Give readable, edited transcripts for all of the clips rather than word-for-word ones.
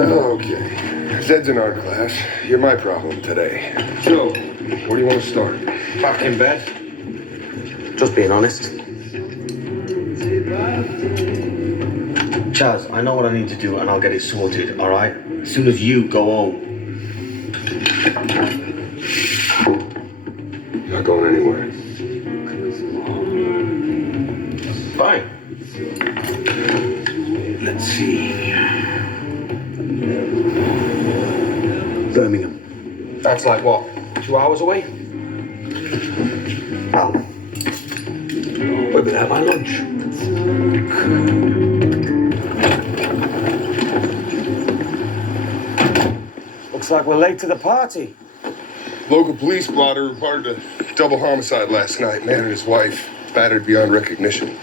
Okay. Zed's in art class. You're my problem today. So, where do you want to start? Back in bed. Just being honest. Chaz, I know what I need to do and I'll get it sorted, all right? As soon as you go home. You're not going anywhere. Fine. Let's see. Birmingham. That's like what? 2 hours away? Oh. We'll be there by lunch. Looks like we're late to the party. Local police blotter reported a double homicide last night. Man and his wife battered beyond recognition.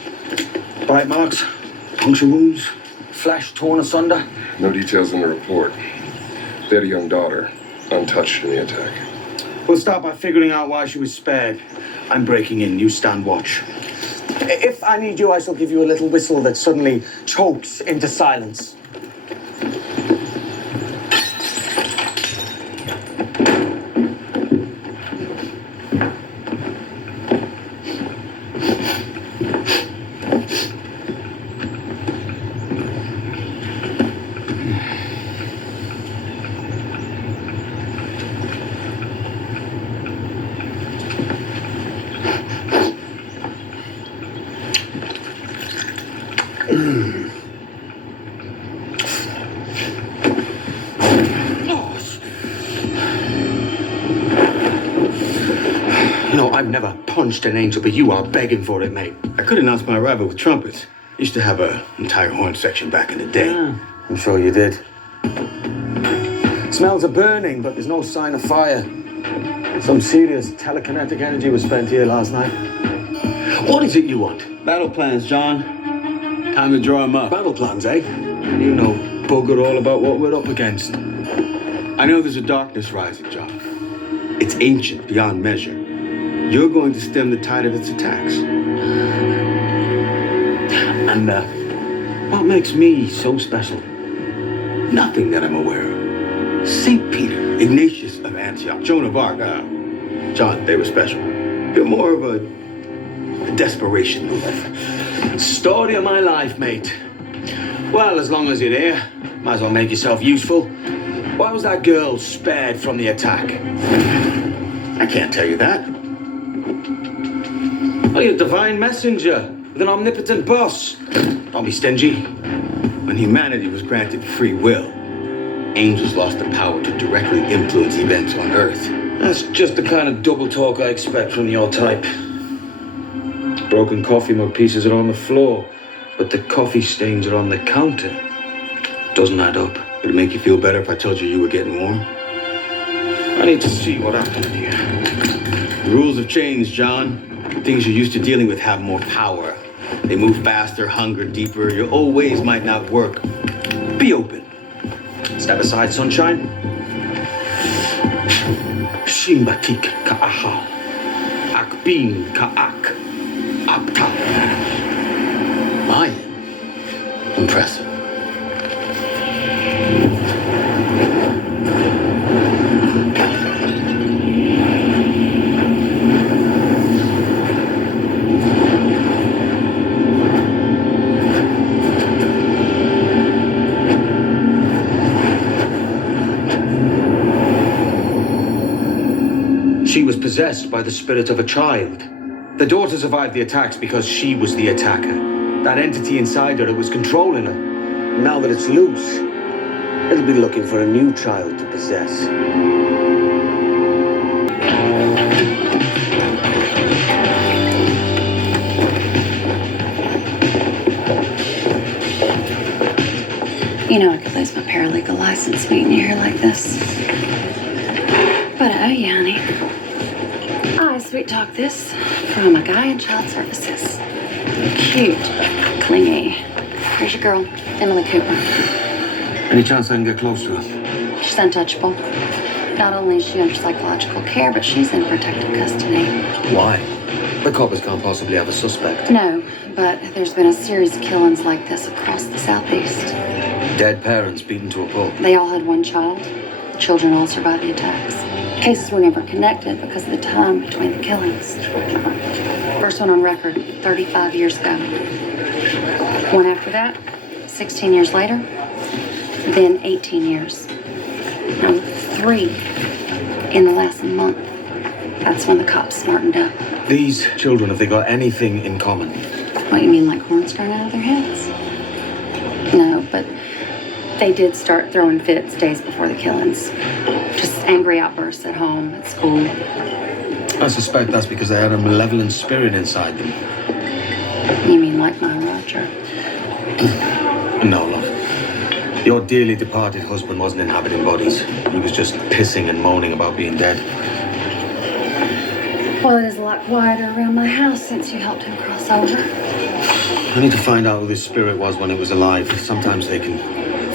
Bite marks, puncture wounds, flesh torn asunder. No details in the report. They had a young daughter, untouched in the attack. We'll start by figuring out why she was spared. I'm breaking in. You stand watch. If I need you, I shall give you a little whistle that suddenly chokes into silence. I've never punched an angel, but you are begging for it, mate. I could announce my arrival with trumpets. Used to have an entire horn section back in the day. Yeah. I'm sure you did. Smells are burning, but there's no sign of fire. Some serious telekinetic energy was spent here last night. What is it you want? Battle plans, John. Time to draw them up. Battle plans, eh? You know bugger all about what we're up against. I know there's a darkness rising, John. It's ancient beyond measure. You're going to stem the tide of its attacks. And what makes me so special? Nothing that I'm aware of. St. Peter, Ignatius of Antioch, Joan of Arc, John, they were special. You're more of a desperation move. Story of my life, mate. Well, as long as you're here, might as well make yourself useful. Why was that girl spared from the attack? I can't tell you that. Oh, you're a divine messenger with an omnipotent boss. Don't be stingy. When humanity was granted free will, angels lost the power to directly influence events on Earth. That's just the kind of double talk I expect from your type. Broken coffee mug pieces are on the floor, but the coffee stains are on the counter. Doesn't add up. Would it make you feel better if I told you were getting warm? I need to see what happened here. The rules have changed, John. Things you're used to dealing with have more power. They move faster, hunger deeper. Your old ways might not work. Be open. Step aside, sunshine. Shimbatik ka'aha. Akbin ka'ak. Apta. Mayan. Impressive. She was possessed by the spirit of a child. The daughter survived the attacks because she was the attacker. That entity inside her that was controlling her. Now that it's loose, it'll be looking for a new child to possess. You know I could lose my paralegal license meeting you here like this. But I owe you, honey. I sweet talk this from a guy in child services. Cute, clingy. Here's your girl, Emily Cooper. Any chance I can get close to her? She's untouchable. Not only is she under psychological care, but she's in protective custody. Why? The coppers can't possibly have a suspect. No, but there's been a series of killings like this across the Southeast. Dead parents beaten to a pulp. They all had one child. The children all survived the attacks. Cases were never connected because of the time between the killings. First one on record, 35 years ago. One after that, 16 years later, then 18 years. Now, 3 in the last month. That's when the cops smartened up. These children, have they got anything in common? What, you mean like horns growing out of their heads? No, but they did start throwing fits days before the killings. Just angry outbursts at home, at school. I suspect that's because they had a malevolent spirit inside them. You mean like my Roger? No, love. Your dearly departed husband wasn't inhabiting bodies. He was just pissing and moaning about being dead. Well, it is a lot quieter around my house since you helped him cross over. I need to find out who this spirit was when it was alive. Sometimes they can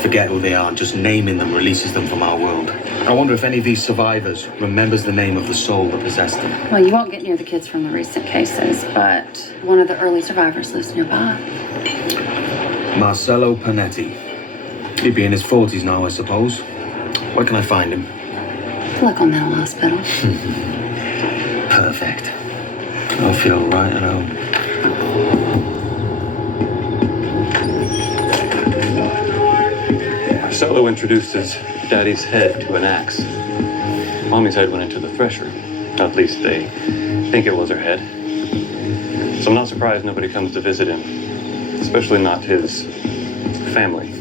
forget who they are, and just naming them releases them from our world. I wonder if any of these survivors remembers the name of the soul that possessed them. Well, you won't get near the kids from the recent cases, but one of the early survivors lives nearby. Marcello Panetti. He'd be in his 40s now, I suppose. Where can I find him? Local mental hospital. Perfect. I'll feel right at home. Marcello introduced his daddy's head to an axe. Mommy's head went into the thresher. At least they think it was her head. So I'm not surprised nobody comes to visit him. Especially not his family.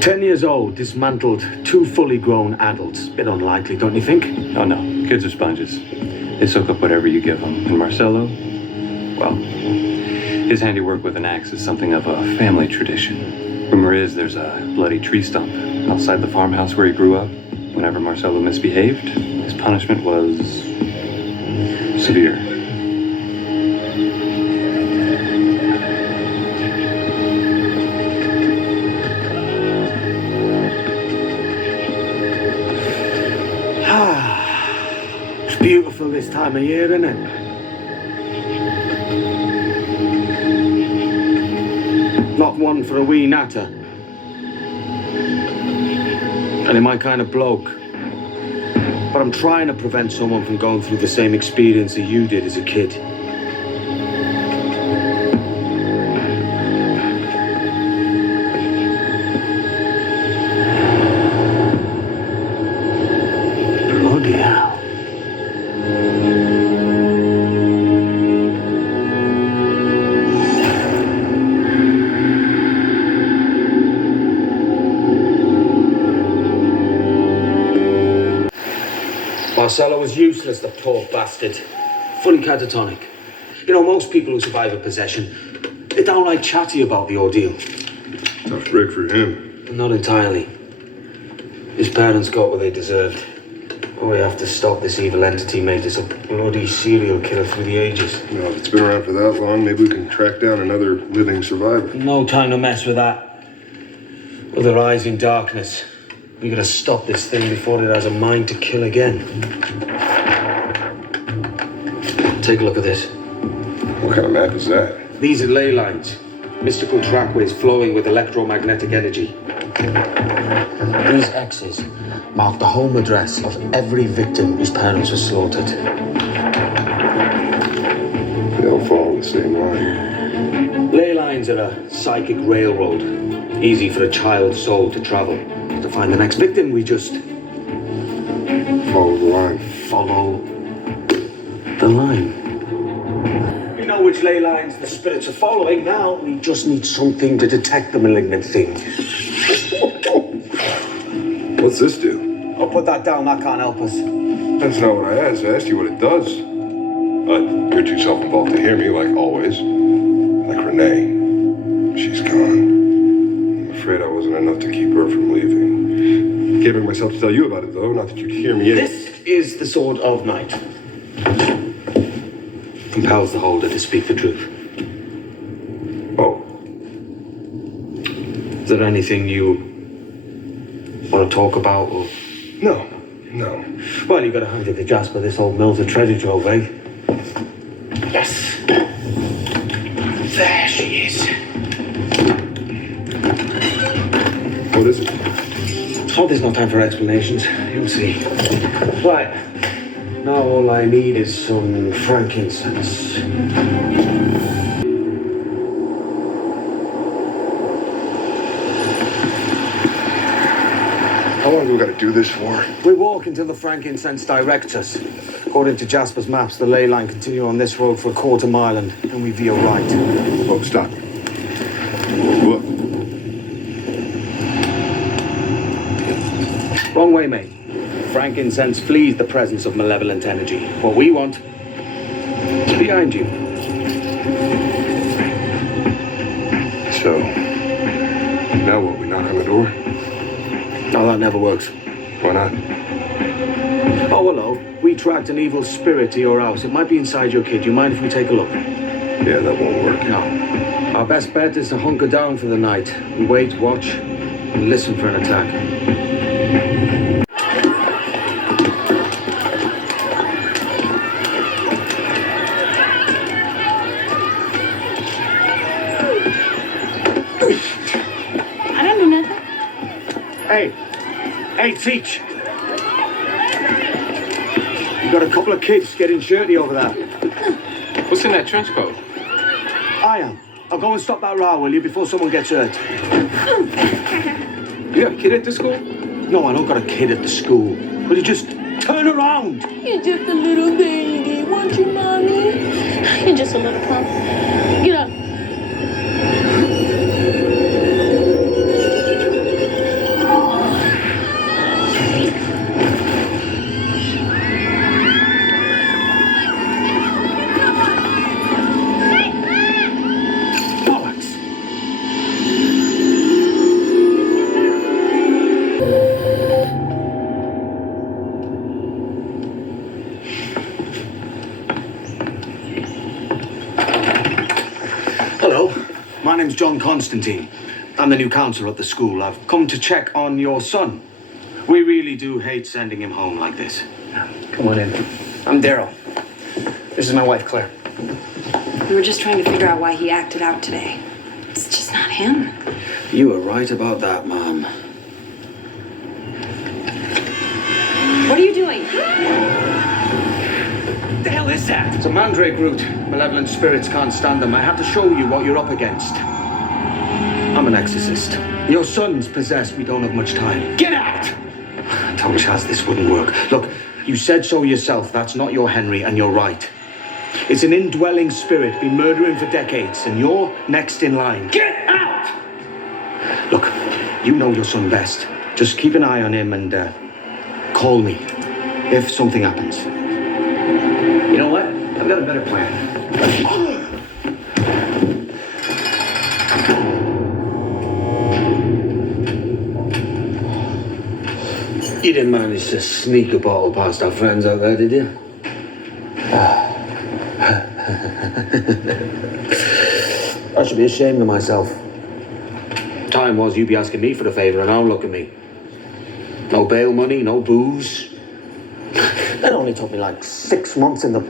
10 years old, dismantled 2 fully grown adults. Bit unlikely, don't you think? Oh no, kids are sponges. They soak up whatever you give them. And Marcello, well, his handiwork with an axe is something of a family tradition. Rumor is there's a bloody tree stump outside the farmhouse where he grew up. Whenever Marcello misbehaved, his punishment was severe. It's beautiful this time of year, isn't it? Not one for a wee natter. And my kind of bloke. But I'm trying to prevent someone from going through the same experience that you did as a kid. Bloody hell. Marcello was useless, the poor bastard. Fully catatonic. You know, most people who survive a possession, they downright chatty about the ordeal. Tough break for him. Not entirely. His parents got what they deserved. Oh, we have to stop this evil entity made this a bloody serial killer through the ages. Well, if it's been around for that long, maybe we can track down another living survivor. No time to mess with that. With their eyes in darkness. We gotta stop this thing before it has a mind to kill again. Take a look at this. What kind of map is that? These are ley lines. Mystical trackways flowing with electromagnetic energy. These X's mark the home address of every victim whose parents were slaughtered. They all fall in the same line. Ley lines are a psychic railroad. Easy for a child's soul to travel. To find the next victim, we just Follow the line. follow the line. We know which ley lines the spirits are following now. We just need something to detect the malignant thing. What's this do? I'll put that down, that can't help us. That's not what I asked. I asked you what it does. You're too self-involved to hear me, like always. Like Renee. She's gone. I'm afraid I wasn't enough to keep her from leaving. Can't bring myself to tell you about it, though. Not that you'd hear me. This is the Sword of Night. Compels the holder to speak the truth. Oh. Is there anything you want to talk about? Or... No. Well, you got to hand it to Jasper, this old Mills of treasure trove, eh? Yes. There she is. Oh, there's no time for explanations. You'll see. Right. Now all I need is some frankincense. How long do we got to do this for? We walk until the frankincense directs us. According to Jasper's maps, the ley line continues on this road for a quarter mile and then we veer right. Oh, stop. Look. Wrong way, mate. Frankincense flees the presence of malevolent energy. What we want is behind you. So, now what? We knock on the door? No, that never works. Why not? Oh, hello. We tracked an evil spirit to your house. It might be inside your kid. You mind if we take a look? Yeah, that won't work. No. Our best bet is to hunker down for the night. We wait, watch, and listen for an attack. I don't do nothing. Hey, Teach. You got a couple of kids getting shirty over there. What's in that trench coat? I am. I'll go and stop that row, will you, before someone gets hurt? You got a kid at the school? No, I don't got a kid at the school. Will you just turn around? You're just a little baby, won't you, Mommy? You're just a little pump. Get up. Bollocks. Hello, my name's John Constantine. I'm the new counselor at the school. I've come to check on your son. We really do hate sending him home like this. Come on in. I'm Daryl. This is my wife, Claire. We were just trying to figure out why he acted out today. It's just not him. You were right about that, Mom. What are you doing? What the hell is that? It's a mandrake root. Malevolent spirits can't stand them. I have to show you what you're up against. I'm an exorcist. Your son's possessed. We don't have much time. Get out! I told Chaz this wouldn't work. Look, you said so yourself. That's not your Henry, and you're right. It's an indwelling spirit, been murdering for decades, and you're next in line. Get out! Look, you know your son best. Just keep an eye on him and call me if something happens. You know what? I've got a better plan. You didn't manage to sneak a bottle past our friends out there, did you? I should be ashamed of myself. Time was you'd be asking me for the favor, and now look at me. No bail money, no booze. It only took me like 6 months in the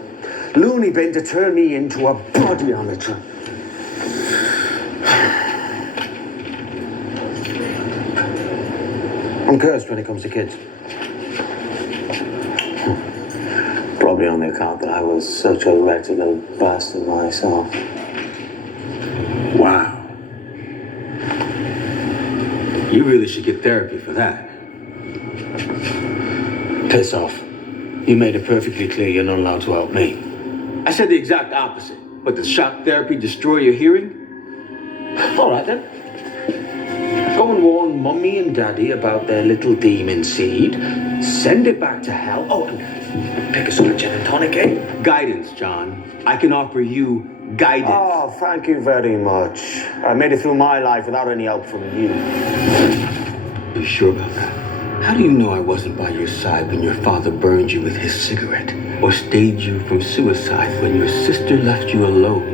loony bin to turn me into a body amateur. I'm cursed when it comes to kids. Probably on the account that I was such a wretched little bastard myself. Wow. You really should get therapy for that. Piss off. You made it perfectly clear you're not allowed to help me. I said the exact opposite. But does shock therapy destroy your hearing? All right then. Go and warn Mummy and Daddy about their little demon seed. Send it back to hell. Oh, and pick us up a gin and tonic, eh? Guidance, John. I can offer you guidance. Oh, thank you very much. I made it through my life without any help from you. Are you sure about that? How do you know I wasn't by your side when your father burned you with his cigarette? Or stayed you from suicide when your sister left you alone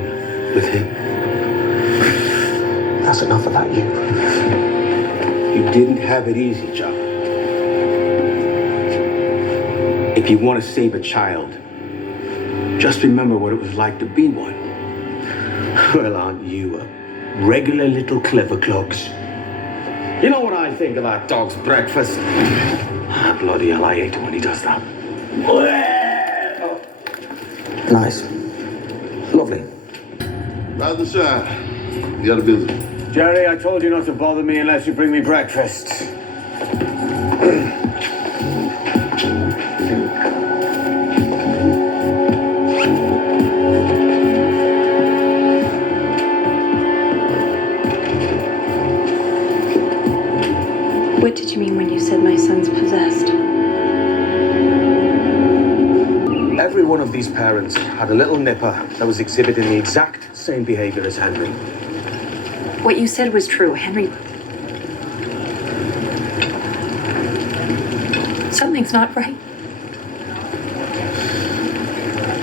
with him? That's enough of that, you. You didn't have it easy, John. If you want to save a child, just remember what it was like to be one. Well, aren't you a regular little clever clogs? You know what I think of that dog's breakfast? Ah, bloody hell, I hate it when he does that. Nice. Lovely. Rather shy. You got a visit. Jerry, I told you not to bother me unless you bring me breakfast. What did you mean when you said my son's possessed? Every one of these parents had a little nipper that was exhibiting the exact same behavior as Henry. What you said was true, Henry. Something's not right.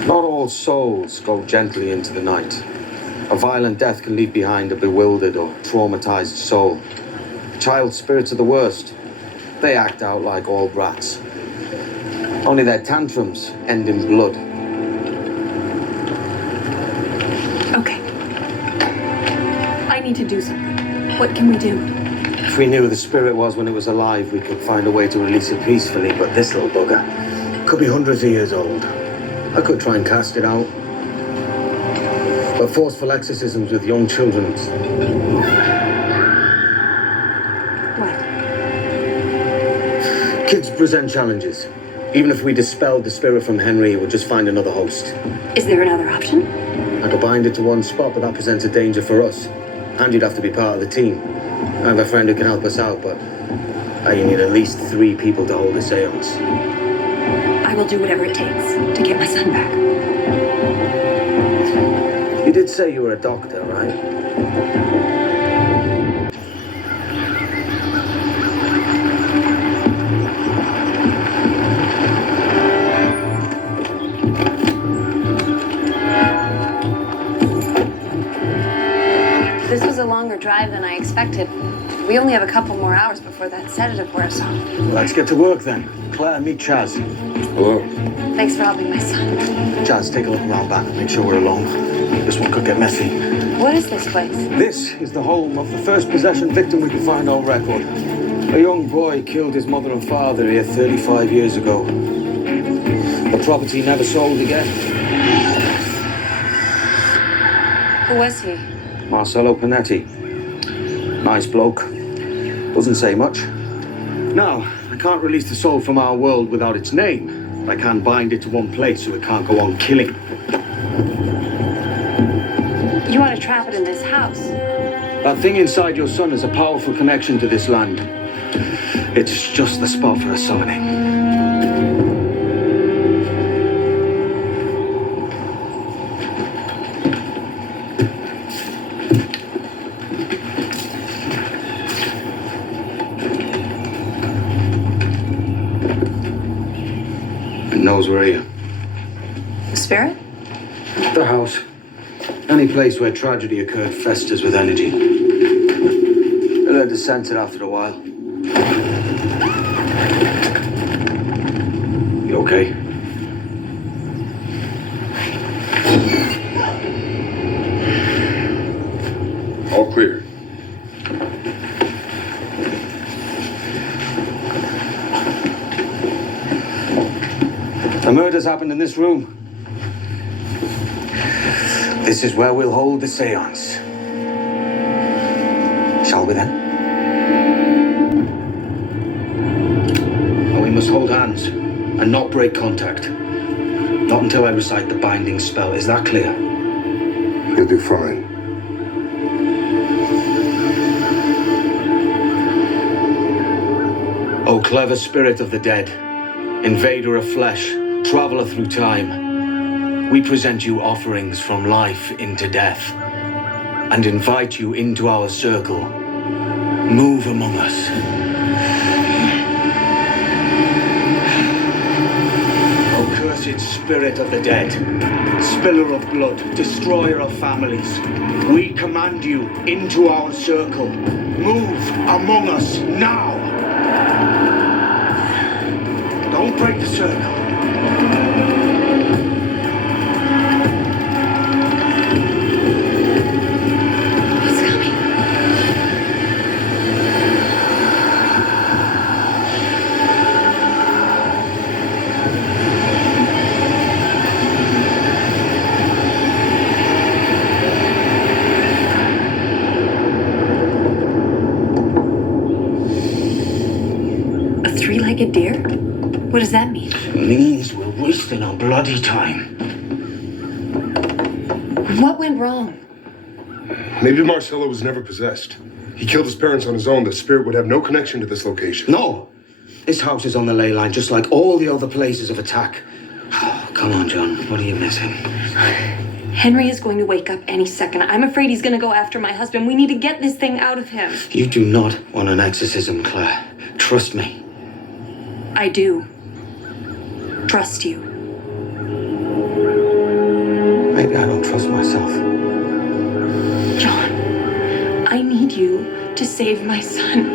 Not all souls go gently into the night. A violent death can leave behind a bewildered or traumatized soul. Child spirits are the worst. They act out like all brats. Only their tantrums end in blood. Okay. I need to do something. What can we do? If we knew who the spirit was when it was alive, we could find a way to release it peacefully, but this little bugger could be hundreds of years old. I could try and cast it out. But forceful exorcisms with young children... What? Kids present challenges. Even if we dispelled the spirit from Henry, it would just find another host. Is there another option? I could bind it to one spot, but that presents a danger for us. And you'd have to be part of the team. I have a friend who can help us out, but you need at least 3 people to hold a seance. I will do whatever it takes to get my son back. You did say you were a doctor, right? This was a longer drive than I expected. We only have a couple more hours before that sedative wears off. Let's get to work then. Claire, meet Chaz. Hello. Thanks for helping my son. Chaz, take a look around back and make sure we're alone. This one could get messy. What is this place? This is the home of the first possession victim we could find on record. A young boy killed his mother and father here 35 years ago. The property never sold again. Who was he? Marcello Panetti. Nice bloke. Doesn't say much. Now, I can't release the soul from our world without its name. But I can bind it to one place so it can't go on killing. You want to trap it in this house? That thing inside your son has a powerful connection to this land. It's just the spot for a summoning. It knows we're here. The spirit? The house. Any place where tragedy occurred festers with energy. It learned to sense it after a while. You okay? All clear. The murders happened in this room. This is where we'll hold the seance. Shall we then? And we must hold hands and not break contact. Not until I recite the binding spell. Is that clear? You'll do fine. O clever spirit of the dead, invader of flesh, traveler through time, we present you offerings from life into death and invite you into our circle. Move among us. O cursed spirit of the dead, spiller of blood, destroyer of families, we command you into our circle. Move among us now. Don't break the circle. He's coming. What does that mean? It means we're wasting our bloody time. What went wrong? Maybe Marcello was never possessed. He killed his parents on his own. The spirit would have no connection to this location. No! This house is on the ley line, just like all the other places of attack. Oh, come on, John. What are you missing? Henry is going to wake up any second. I'm afraid he's going to go after my husband. We need to get this thing out of him. You do not want an exorcism, Claire. Trust me. I do. Trust you. Maybe I don't trust myself. John, I need you to save my son.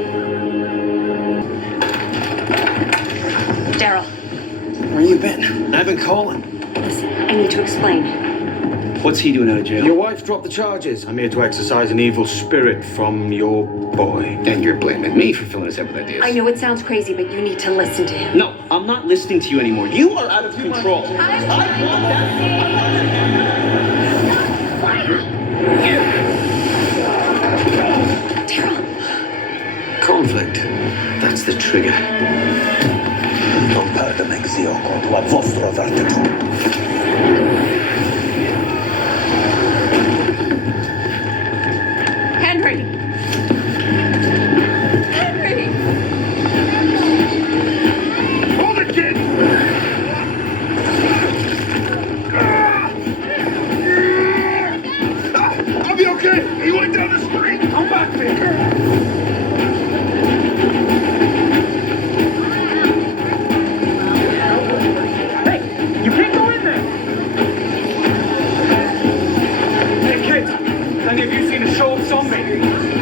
Daryl, Where you been? I've been calling. listen, I need to explain. What's he doing out of jail? Your wife dropped the charges. I'm here to exorcise an evil spirit from your boy. And you're blaming me for filling his head with ideas. I know it sounds crazy, but you need to listen to him. No, I'm not listening to you anymore. You are out of control. Daryl, Conflict. That's the trigger. Non perdem zio contro vostro vertigo. Henry! Henry! Hold it, kid! I'll be okay. He went down the street. Come back here. Hey, you can't go in there! Hey, kids, any of you seen a show of zombies?